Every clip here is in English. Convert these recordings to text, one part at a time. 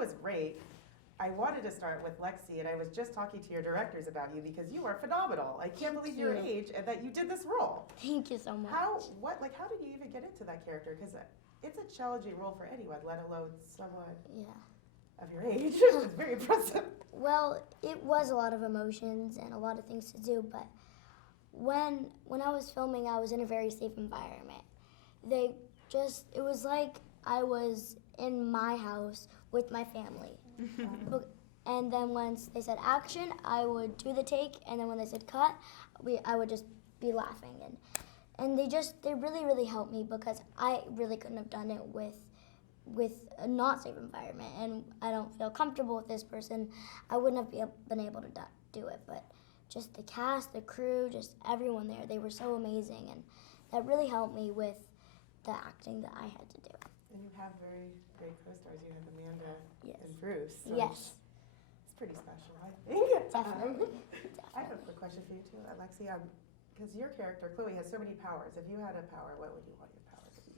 was great. I wanted to start with Lexy, and I was just talking to your directors about you because you are phenomenal. I can't believe your age and that you did this role. Thank you so much. How did you even get into that character? Because it's a challenging role for anyone, let alone someone of your age. It's very impressive. Well, it was a lot of emotions and a lot of things to do, but when I was filming, I was in a very safe environment. It was like I was in my house with my family. And then once they said action, I would do the take, and then when they said cut, I would just be laughing. And they really, really helped me because I really couldn't have done it with a not safe environment, and I don't feel comfortable with this person. I wouldn't have been able to do it, but just the cast, the crew, just everyone there, they were so amazing, and that really helped me with the acting that I had to do. And you have very great co-stars. You have Amanda Yes. and Bruce. So Yes. It's pretty special, I think. Definitely. I have a quick question for you too, Lexy. Because your character, Chloe, has so many powers. If you had a power, what would you want your power to be?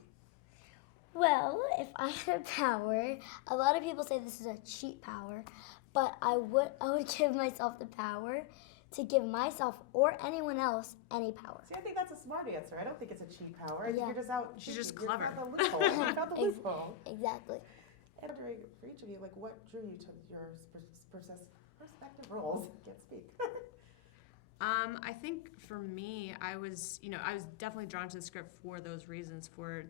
Well, if I had a power, a lot of people say this is a cheat power, but I would give myself the power to give myself or anyone else any power. See, I think that's a smart answer. I don't think it's a cheap power. I think Yeah. you're just out. She's just You clever. found the loophole. You found the loophole. Exactly. And wondering for each of you, like, what drew you to your respective roles? Can't speak. I think for me, I was definitely drawn to the script for those reasons, for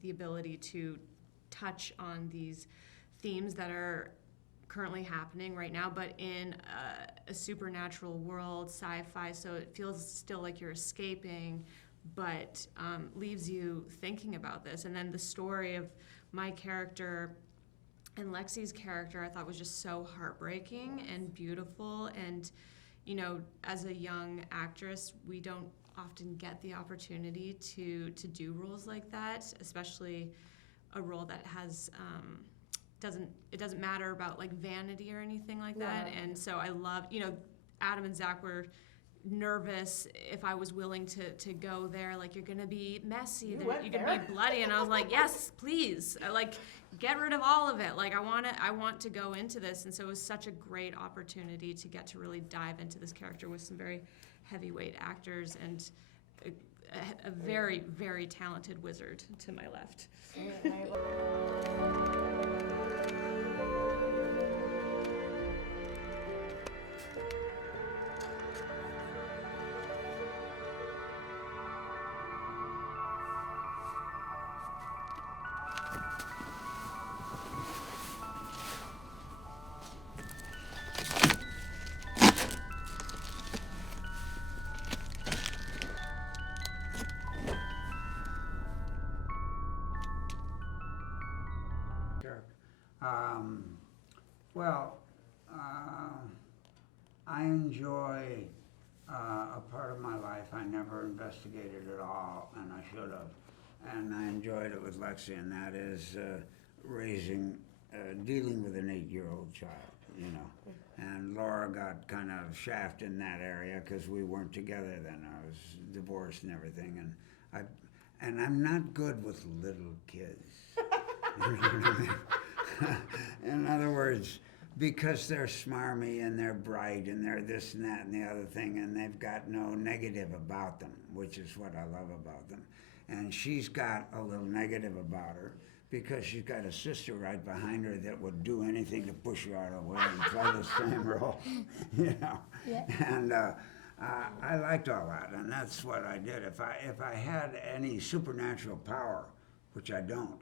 the ability to touch on these themes that are currently happening right now, but in a supernatural world, sci-fi, so it feels still like you're escaping, but leaves you thinking about this. And then the story of my character and Lexy's character, I thought was just so heartbreaking and beautiful. And as a young actress, we don't often get the opportunity to do roles like that, especially a role that has doesn't matter about like vanity or anything like that. And so I loved, Adam and Zach were nervous if I was willing to go there, like, you're gonna be messy, you're gonna be bloody, and I was like, yes, please, get rid of all of it, like I want to go into this. And so it was such a great opportunity to get to really dive into this character with some very heavyweight actors and a very, very talented wizard to my left. I enjoy a part of my life I never investigated at all, and I should have. And I enjoyed it with Lexy, and that is dealing with an 8-year-old child, And Laura got kind of shafted in that area because we weren't together then. I was divorced and everything, and I'm not good with little kids. You know what I mean? In other words, because they're smarmy and they're bright and they're this and that and the other thing, and they've got no negative about them, which is what I love about them. And she's got a little negative about her because she's got a sister right behind her that would do anything to push her out of the way and play the same role, Yeah. And I liked all that, and that's what I did. If I had any supernatural power, which I don't,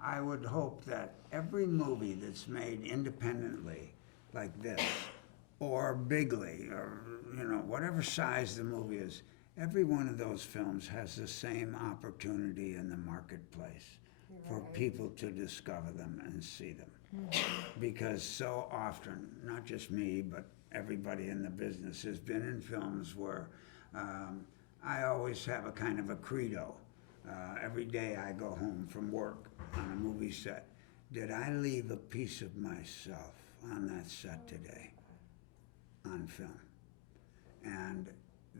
I would hope that every movie that's made independently like this, or bigly, or whatever size the movie is, every one of those films has the same opportunity in the marketplace for people to discover them and see them. Because so often, not just me, but everybody in the business has been in films where I always have a kind of a credo. Every day I go home from work on a movie set. Did I leave a piece of myself on that set today on film? And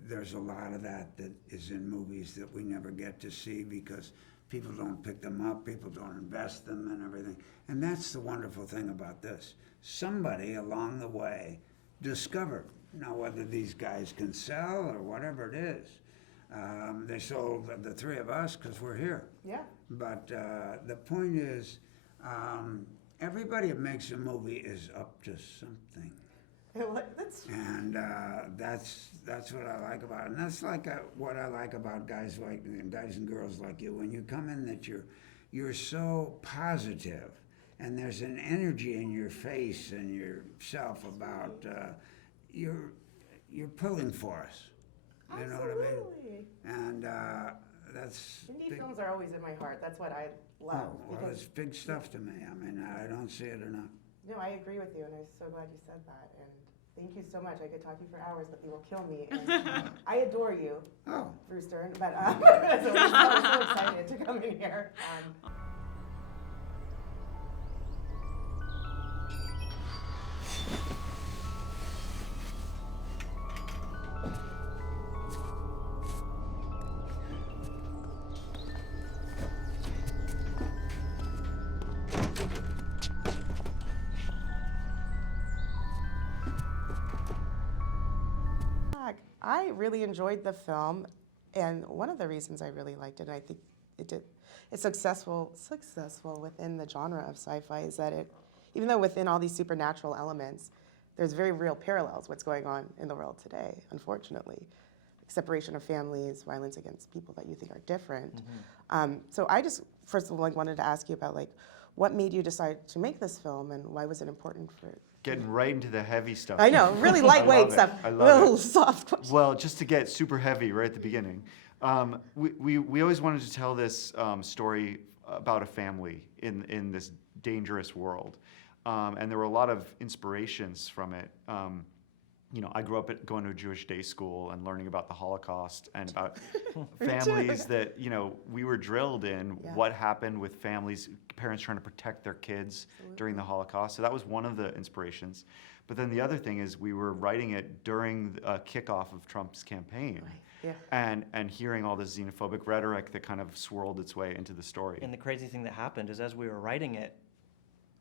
there's a lot of that is in movies that we never get to see because people don't pick them up, people don't invest them and everything. And And that's the wonderful thing about this. Somebody along the way discovered, now whether these guys can sell or whatever it is, they sold the three of us because we're here. Yeah. But the point is, everybody that makes a movie is up to something. And that's what I like about it. And that's like what I like about guys and girls like you. When you come in, that you're so positive, and there's an energy in your face and yourself about you're pulling for us. You know what I mean? And that's indie big. films are always in my heart. That's what I love. Oh, well, it's big stuff to me. I mean, I don't see it enough. No, I agree with you, and I'm so glad you said that. And thank you so much. I could talk to you for hours, but you will kill me. And I adore you, Bruce Dern. But so I'm so excited to come in here. I really enjoyed the film, and one of the reasons I really liked it, and I think it's successful within the genre of sci-fi, is that even though within all these supernatural elements, there's very real parallels what's going on in the world today, unfortunately. Like separation of families, violence against people that you think are different. Mm-hmm. So I just, first of all, wanted to ask you about what made you decide to make this film, and why was it important for Getting right into the heavy stuff. I know, really lightweight stuff. I love it. Soft questions. Well, just to get super heavy right at the beginning, we always wanted to tell this story about a family in this dangerous world, and there were a lot of inspirations from it. I grew up going to a Jewish day school and learning about the Holocaust and about families that, we were drilled in what happened with families, parents trying to protect their kids during the Holocaust. So that was one of the inspirations. But then the other thing is we were writing it during a kickoff of Trump's campaign. Right. Yeah. And hearing all this xenophobic rhetoric that kind of swirled its way into the story. And the crazy thing that happened is as we were writing it,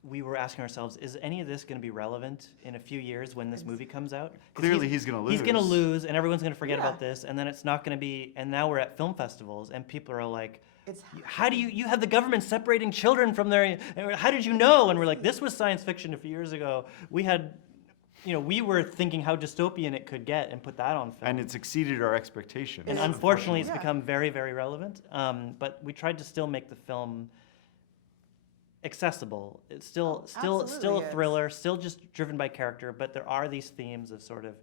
we were asking ourselves, is any of this going to be relevant in a few years when this movie comes out? Clearly he's going to lose. He's going to lose, and everyone's going to forget about this, and then it's not going to be, and now we're at film festivals, and people are like, how do you have the government separating children from their, how did you know? And we're like, this was science fiction a few years ago. We had, we were thinking how dystopian it could get and put that on film. And it's exceeded our expectations. And unfortunately, it's become very, very relevant. But we tried to still make the film accessible. It's still a thriller, still just driven by character, but there are these themes of sort of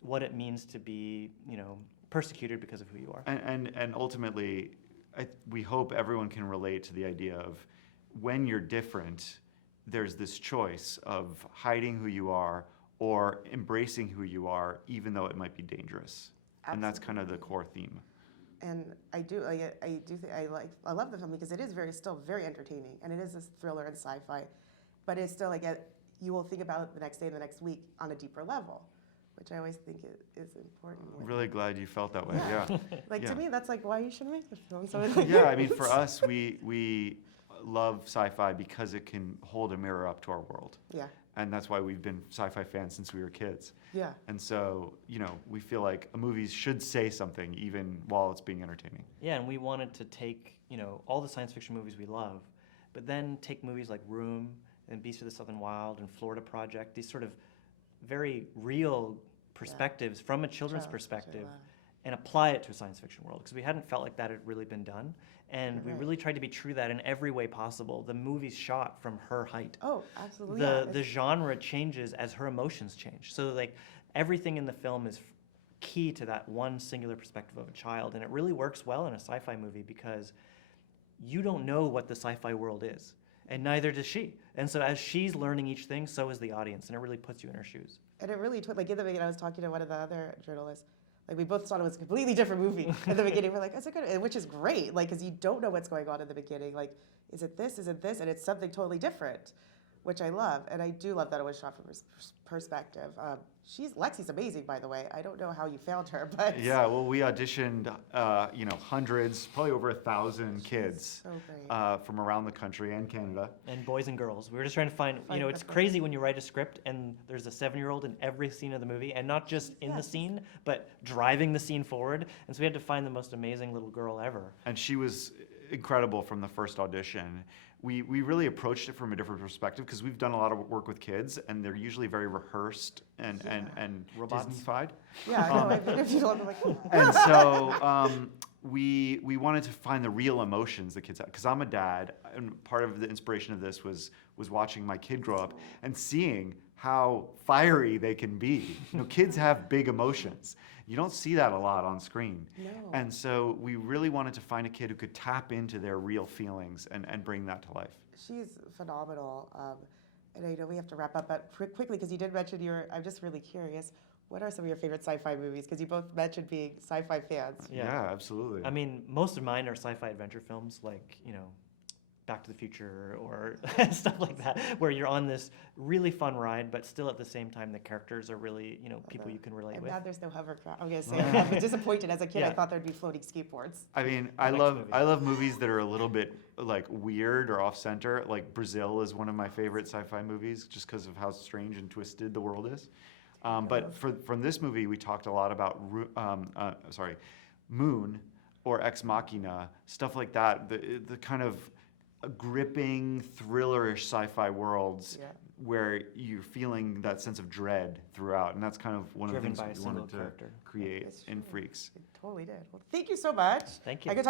what it means to be, persecuted because of who you are. And ultimately, we hope everyone can relate to the idea of when you're different, there's this choice of hiding who you are or embracing who you are, even though it might be dangerous. Absolutely. And that's kind of the core theme. And I love the film because it is still very entertaining, and it is this thriller and sci-fi, but it's still you will think about it the next day and the next week on a deeper level, which I always think is important. I'm really glad you felt that way. Yeah. To me, that's why you should make the film. So yeah, I mean, for us, we love sci-fi because it can hold a mirror up to our world. Yeah. And that's why we've been sci-fi fans since we were kids. Yeah. And so, we feel like a movie should say something even while it's being entertaining. Yeah, and we wanted to take, all the science fiction movies we love, but then take movies like Room and Beast of the Southern Wild and Florida Project, these sort of very real perspectives from a children's perspective, and apply it to a science fiction world, because we hadn't felt like that had really been done. And we really tried to be true to that in every way possible. The movie's shot from her height. Oh, absolutely. The genre changes as her emotions change. So everything in the film is key to that one singular perspective of a child. And it really works well in a sci-fi movie because you don't know what the sci-fi world is. And neither does she. And so as she's learning each thing, so is the audience. And it really puts you in her shoes. And it really, in the beginning, I was talking to one of the other journalists. We both thought it was a completely different movie at the beginning. We're like, is it good? Which is great, because you don't know what's going on in the beginning. Is it this? Is it this? And it's something totally different. which I love, and I do love that it was shot from perspective. Lexy's amazing, by the way. I don't know how you found her, but Yeah, well, we auditioned, hundreds, probably over 1,000 kids so great. from around the country and Canada. And boys and girls. We were just trying to find, Find it's the- crazy when you write a script and there's a 7-year-old in every scene of the movie, and not just in the Yes. scene, but driving the scene forward. And so we had to find the most amazing little girl ever. And she was incredible from the first audition. We really approached it from a different perspective because we've done a lot of work with kids, and they're usually very rehearsed and Robots. Disney-fied. Yeah, I know. I've interviewed a lot of like, And so we wanted to find the real emotions the kids have. Because I'm a dad, and part of the inspiration of this was watching my kid grow up and seeing how fiery they can be. Kids have big emotions. You don't see that a lot on screen. No. And so we really wanted to find a kid who could tap into their real feelings and bring that to life. she's phenomenal. And I know we have to wrap up, but quickly, because you did mention I'm just really curious, what are some of your favorite sci-fi movies? Because you both mentioned being sci-fi fans. Yeah, absolutely. I mean, most of mine are sci-fi adventure films, like, Back to the Future or stuff like that, where you're on this really fun ride, but still at the same time, the characters are really, people you can relate I'm with. glad there's no hovercraft. I'm gonna say I was disappointed as a kid. I Yeah. thought there'd be floating skateboards. I mean, I love movies that are a little bit like weird or off center. Like Brazil is one of my favorite sci-fi movies, just because of how strange and twisted the world is. But from this movie, we talked a lot about Moon or Ex Machina, stuff like that. The kind of gripping, thrillerish sci-fi worlds Yeah. where you're feeling that sense of dread throughout, and that's kind of one Driven of the by a things we single wanted to character. create That's in true. Freaks. It totally did. Well, thank you so much. Thank you. I could talk